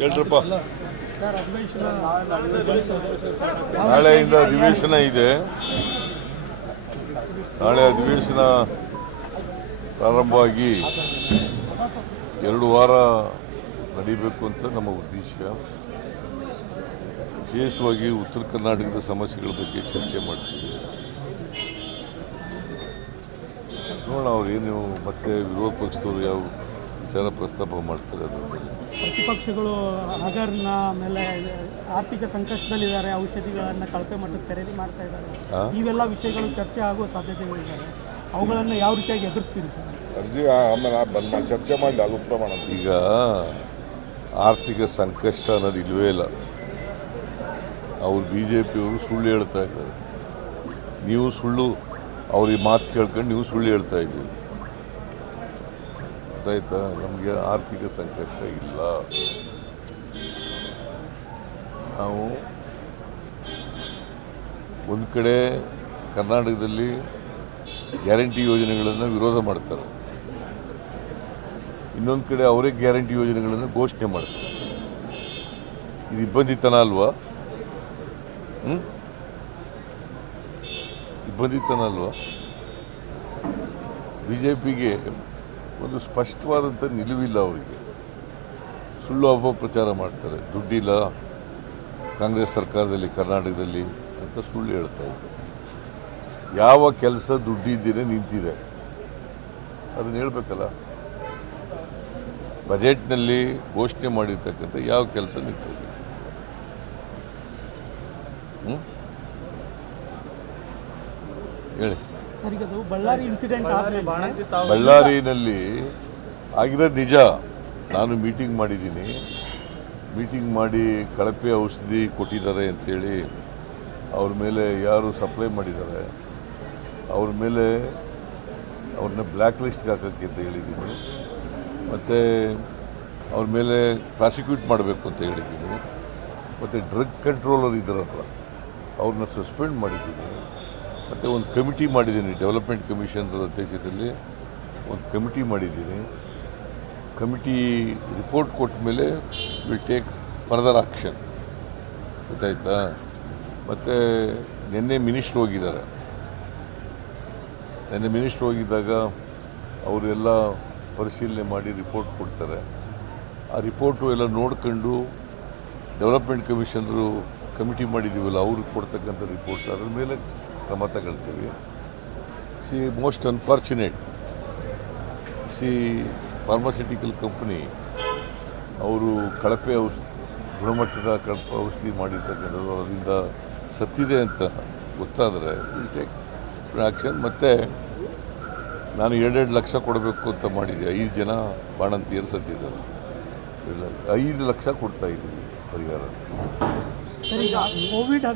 ಹೇಳ್ರಪ್ಪ. ನಾಳೆಯಿಂದ ಅಧಿವೇಶನ ಇದೆ. ನಾಳೆ ಅಧಿವೇಶನ ಪ್ರಾರಂಭವಾಗಿ ಎರಡು ವಾರ ನಡೀಬೇಕು ಅಂತ ನಮ್ಮ ಉದ್ದೇಶ. ವಿಶೇಷವಾಗಿ ಉತ್ತರ ಕರ್ನಾಟಕದ ಸಮಸ್ಯೆಗಳ ಬಗ್ಗೆ ಚರ್ಚೆ ಮಾಡ್ತೀವಿ. ನೋಡೋಣ ಅವ್ರು ಏನು ಮತ್ತೆ ವಿರೋಧ ಪಕ್ಷದವ್ರು ಯಾವ ವಿಚಾರ ಪ್ರಸ್ತಾಪ ಮಾಡ್ತಾರೆ ಅದ್ರ ಪ್ರತಿಪಕ್ಷಗಳು ಹಗರ್ನ ಆಮೇಲೆ ಆರ್ಥಿಕ ಸಂಕಷ್ಟದಲ್ಲಿದ್ದಾರೆ ಔಷಧಿಗಳನ್ನು ಕಳಪೆ ಮಟ್ಟಕ್ಕೆ ಖರೀದಿ ಮಾಡ್ತಾ ಇದ್ದಾರೆ. ಇವೆಲ್ಲ ವಿಷಯಗಳು ಚರ್ಚೆ ಆಗುವ ಸಾಧ್ಯತೆಗಳಿದ್ದಾವೆ ಅವುಗಳನ್ನು ಯಾವ ರೀತಿಯಾಗಿ ಎದುರಿಸ್ತೀರಿ ಅರ್ಜಿ ಆಮೇಲೆ ಬಂದ ಚರ್ಚೆ ಮಾಡಿ ಅದು ಪ್ರಮಾಣ. ಈಗ ಆರ್ಥಿಕ ಸಂಕಷ್ಟ ಅನ್ನೋದು ಇಲ್ವೇ ಇಲ್ಲ. ಅವ್ರು ಬಿ ಜೆ ಪಿಯವರು ಸುಳ್ಳು ಹೇಳ್ತಾ ಇದ್ದಾರೆ. ನೀವು ಸುಳ್ಳು ಅವ್ರಿಗೆ ಮಾತು ಕೇಳ್ಕೊಂಡು ನೀವು ಸುಳ್ಳು ಹೇಳ್ತಾ ಇದ್ದೀವಿ ಗೊತ್ತಾಯ್ತಾ? ನಮಗೆ ಆರ್ಥಿಕ ಸಂಕಷ್ಟ ಇಲ್ಲ. ನಾವು ಒಂದು ಕಡೆ ಕರ್ನಾಟಕದಲ್ಲಿ ಗ್ಯಾರಂಟಿ ಯೋಜನೆಗಳನ್ನು ವಿರೋಧ ಮಾಡ್ತಾರೆ. ಇನ್ನೊಂದು ಕಡೆ ಅವರೇ ಗ್ಯಾರಂಟಿ ಯೋಜನೆಗಳನ್ನು ಘೋಷಣೆ ಮಾಡ್ತಾರೆ. ಇದು ಇಬ್ಬಂದಿತನ ಅಲ್ವಾ? ಹ್ಞೂ ಇಬ್ಬಂದಿತನ ಅಲ್ವಾ ಬಿ ಜೆ ಪಿಗೆ ಒಂದು ಸ್ಪಷ್ಟವಾದಂಥ ನಿಲುವಿಲ್ಲ ಅವರಿಗೆ. ಸುಳ್ಳು ಅಪಪ್ರಚಾರ ಮಾಡ್ತಾರೆ. ದುಡ್ಡಿಲ್ಲ. ಕಾಂಗ್ರೆಸ್ ಸರ್ಕಾರದಲ್ಲಿ, ಕರ್ನಾಟಕದಲ್ಲಿ ಅಂತ ಸುಳ್ಳು ಹೇಳ್ತಾ ಇದ್ದಾರೆ. ಯಾವ ಕೆಲಸ ದುಡ್ಡಿದ್ದೇನೆ ನಿಂತಿದೆ. ಅದನ್ನು ಹೇಳ್ಬೇಕಲ್ಲ? ಬಜೆಟ್ನಲ್ಲಿ ಘೋಷಣೆ ಮಾಡಿರ್ತಕ್ಕಂಥ ಯಾವ ಕೆಲಸ ನಿಂತಿದೆ? ಹ್ಮ್? ಹೇಳಿ. ಬಳ್ಳಾರಿನಲ್ಲಿ ಆಗಿರೋದು ನಿಜ ನಾನು ಮೀಟಿಂಗ್ ಮಾಡಿದ್ದೀನಿ. ಮೀಟಿಂಗ್ ಮಾಡಿ ಕಳಪೆ ಔಷಧಿ ಕೊಟ್ಟಿದ್ದಾರೆ ಅಂತೇಳಿ ಅವ್ರ ಮೇಲೆ ಯಾರು ಸಪ್ಲೈ ಮಾಡಿದ್ದಾರೆ ಅವ್ರ ಮೇಲೆ ಅವ್ರನ್ನ ಬ್ಲ್ಯಾಕ್ ಲಿಸ್ಟ್ಗೆ ಹಾಕೋಕ್ಕೆ ಅಂತ ಹೇಳಿದ್ದೀನಿ. ಮತ್ತು ಅವ್ರ ಮೇಲೆ ಪ್ರಾಸಿಕ್ಯೂಟ್ ಮಾಡಬೇಕು ಅಂತ ಹೇಳಿದ್ದೀನಿ. ಮತ್ತು ಡ್ರಗ್ ಕಂಟ್ರೋಲರ್ ಇದ್ದಾರಲ್ಲ ಅವ್ರನ್ನ ಸಸ್ಪೆಂಡ್ ಮಾಡಿದ್ದೀನಿ. ಮತ್ತು ಒಂದು ಕಮಿಟಿ ಮಾಡಿದ್ದೀನಿ ಡೆವಲಪ್ಮೆಂಟ್ ಕಮಿಷನ್ ಅಧ್ಯಕ್ಷತೆಯಲ್ಲಿ ಒಂದು ಕಮಿಟಿ ಮಾಡಿದ್ದೀನಿ. ಕಮಿಟಿ ರಿಪೋರ್ಟ್ ಕೊಟ್ಟ ಮೇಲೆ ವಿಲ್ ಟೇಕ್ ಫರ್ದರ್ ಆಕ್ಷನ್ ಗೊತ್ತಾಯ್ತಾ? ಮತ್ತು ನಿನ್ನೆ ಮಿನಿಸ್ಟ್ರ್ ಹೋಗಿದ್ದಾರೆ. ನಿನ್ನೆ ಮಿನಿಸ್ಟ್ರ್ ಹೋಗಿದ್ದಾಗ ಅವರೆಲ್ಲ ಪರಿಶೀಲನೆ ಮಾಡಿ ರಿಪೋರ್ಟ್ ಕೊಡ್ತಾರೆ. ಆ ರಿಪೋರ್ಟು ಎಲ್ಲ ನೋಡ್ಕೊಂಡು ಡೆವಲಪ್ಮೆಂಟ್ ಕಮಿಷನರು ಕಮಿಟಿ ಮಾಡಿದ್ದೀವಲ್ಲ ಅವರು ಕೊಡ್ತಕ್ಕಂಥ ರಿಪೋರ್ಟ್ ಅದ್ರ ಮೇಲೆ ಕ್ರಮ ತಗೊಳ್ತೀವಿ see most unfortunate. See pharmaceutical company ಅವರು ಕಳಪೆ ಔಷಧಿ ಗುಣಮಟ್ಟದ ಕಳಪೆ ಔಷಧಿ ಮಾಡಿರ್ತಕ್ಕಂಥದ್ದು ಅದರಿಂದ ಸತ್ತಿದೆ ಅಂತ ಗೊತ್ತಾದರೆ ವಿಲ್ ಟೇಕ್ ಆ್ಯಕ್ಷನ್ ಮತ್ತು ನಾನು ಎರಡೆರಡು ಲಕ್ಷ ಕೊಡಬೇಕು ಅಂತ ಮಾಡಿದ್ದೆ ಐದು ಜನ ಬಾಣಂತಿಯರು ಸತ್ತಿದ್ದಾರೆ. ಐದು ಲಕ್ಷ ಕೊಡ್ತಾ ಇದ್ದೀವಿ ಪರಿಹಾರ. ಕೋವಿಡ್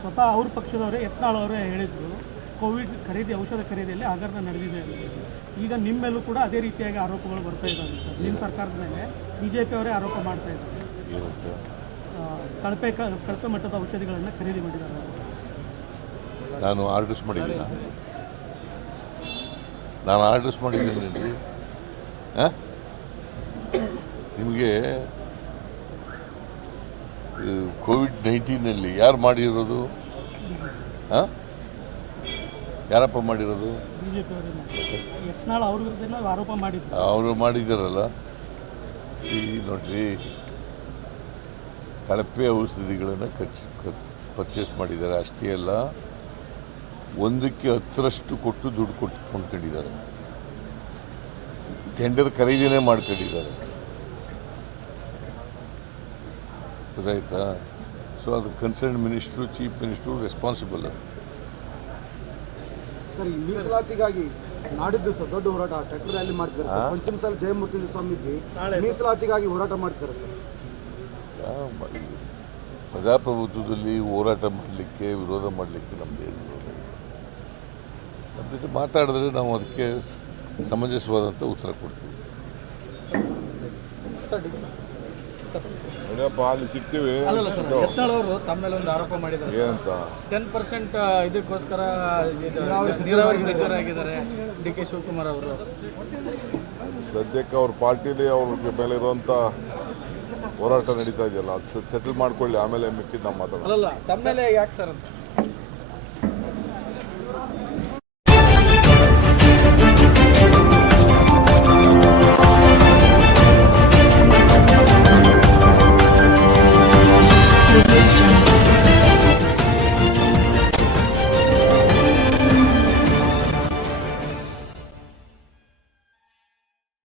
ಸ್ವತಃ ಅವ್ರ ಪಕ್ಷದವರೇ ಯತ್ನಾಳ್ ಅವರೇ ಹೇಳಿದ್ರು, ಕೋವಿಡ್ ಖರೀದಿ, ಔಷಧ ಖರೀದಿಯಲ್ಲಿ ಹಗರಣ ನಡೆದಿದೆ ಈಗ ನಿಮ್ಮೆಲ್ಲೂ ಕೂಡ ಅದೇ ರೀತಿಯಾಗಿ ಆರೋಪಗಳು ಬರ್ತಾ ಇದ್ದಾವೆ ಸರ್ ನಿಮ್ಮ ಸರ್ಕಾರದ ಮೇಲೆ ಬಿ ಜೆ ಪಿ ಅವರೇ ಆರೋಪ ಮಾಡ್ತಾ ಇದ್ದಾರೆ. ಕಳಪೆ ಕಳಪೆ ಮಟ್ಟದ ಔಷಧಿಗಳನ್ನು ಖರೀದಿ ಮಾಡಿದ್ದಾರೆ ನಾನು ಆರ್ಡರ್ಸ್ ಮಾಡಿದ್ದೀನಿ. ನಾನು ಆರ್ಡರ್ಸ್ ಮಾಡಿದ್ದೀನಿ ನಿಮಗೆ ಕೋವಿಡ್ ನೈನ್ಟೀನಲ್ಲಿ ಯಾರು ಮಾಡಿರೋದು? ಹಾಂ? ಯಾರಪ್ಪ ಮಾಡಿರೋದು? ಅವರೇ ಮಾಡಿದ್ದಾರಲ್ಲ? ಈ ನೋಡ್ರಿ. ಕಳಪೆ ಔಷಧಿಗಳನ್ನು ಖರ್ಚು ಪರ್ಚೇಸ್ ಮಾಡಿದ್ದಾರೆ. ಅಷ್ಟೇ ಅಲ್ಲ ಒಂದಕ್ಕೆ ಹತ್ತರಷ್ಟು ಕೊಟ್ಟು ದುಡ್ಡು ಕೊಟ್ಟು ಕೊಂಡ್ಕೊಂಡಿದ್ದಾರೆ ಟೆಂಡರ್ ಖರೀದಿನೇ ಮಾಡ್ಕೊಂಡಿದ್ದಾರೆ. ಗೊತ್ತಾಯ್ತಾ ಸೊ ಅದು concern minister chief minister responsible ಅದಕ್ಕೆ ಸರ್ ಈ ಮೀಸಲಾತಿಗಾಗಿ ನಾಡಿದ್ದು ಸರ್ ದೊಡ್ಡ ಹೋರಾಟ. ಟ್ರ್ಯಾಕ್ಟರ್ ರ್ಯಾಲಿ ಮಾಡ್ತಿದ್ದಾರೆ ಸರ್. ಆ? ಪಂಚಮಸಾಲ ಜಯಮೂರ್ತಿ ಸ್ವಾಮೀಜಿ ಮೀಸಲಾತಿಗಾಗಿ ಹೋರಾಟ ಮಾಡ್ತಾರೆ ಸರ್. ಮ- ಪ್ರಜಾಪ್ರಭುತ್ವದಲ್ಲಿ ಹೋರಾಟ ಮಾಡಲಿಕ್ಕೆ ವಿರೋಧ ಮಾಡಲಿಕ್ಕೆ ನಮ್ದು ಏನು ವಿರೋಧ ಇಲ್ಲ. ನಮ್ಮ ಜೊತೆ ಮಾತಾಡಿದ್ರೆ ನಾವು ಅದಕ್ಕೆ ಸ- ಸಮಂಜಸವಾದಂಥ ಉತ್ತರ ಕೊಡ್ತೀವಿ. ಸರ್ ಏನಪ್ಪ ಅಲ್ಲಿ ಸಿಗ್ತೀವಿ. ಅಲ್ಲಲ್ಲ ಸರ್ ಯತ್ನಾಳ್ ಅವರು ತಮ್ಮ ಮೇಲೆ ಒಂದು ಆರೋಪ ಮಾಡಿದ್ದಾರೆ ಏನಂತ? ಟೆನ್ ಪರ್ಸೆಂಟ್ ಇದಕ್ಕೋಸ್ಕರ ನೀರಾವರಿ ನೀರಾವರಿ ಸಚಿವರಾಗಿದ್ದಾರೆ ಡಿ ಕೆ ಶಿವಕುಮಾರ್ ಅವರು. ಸದ್ಯಕ್ಕೆ ಅವ್ರ ಪಾರ್ಟಿಲಿ ಅವ್ರ ಮೇಲೆ ಇರುವಂಥ ಹೋರಾಟ ನಡೀತಾ ಇದೆಯಲ್ಲ ಅದು ಸೆಟಲ್ ಮಾಡ್ಕೊಳ್ಳಿ ಆಮೇಲೆ ಮಿಕ್ಕಿದ್ದು ನಾವು ಮಾತಾಡೋಣ ಅಲ್ಲಲ್ಲ ತಮ್ಮ ಮೇಲೆ ಯಾಕೆ ಸರ್ ಅಂತ?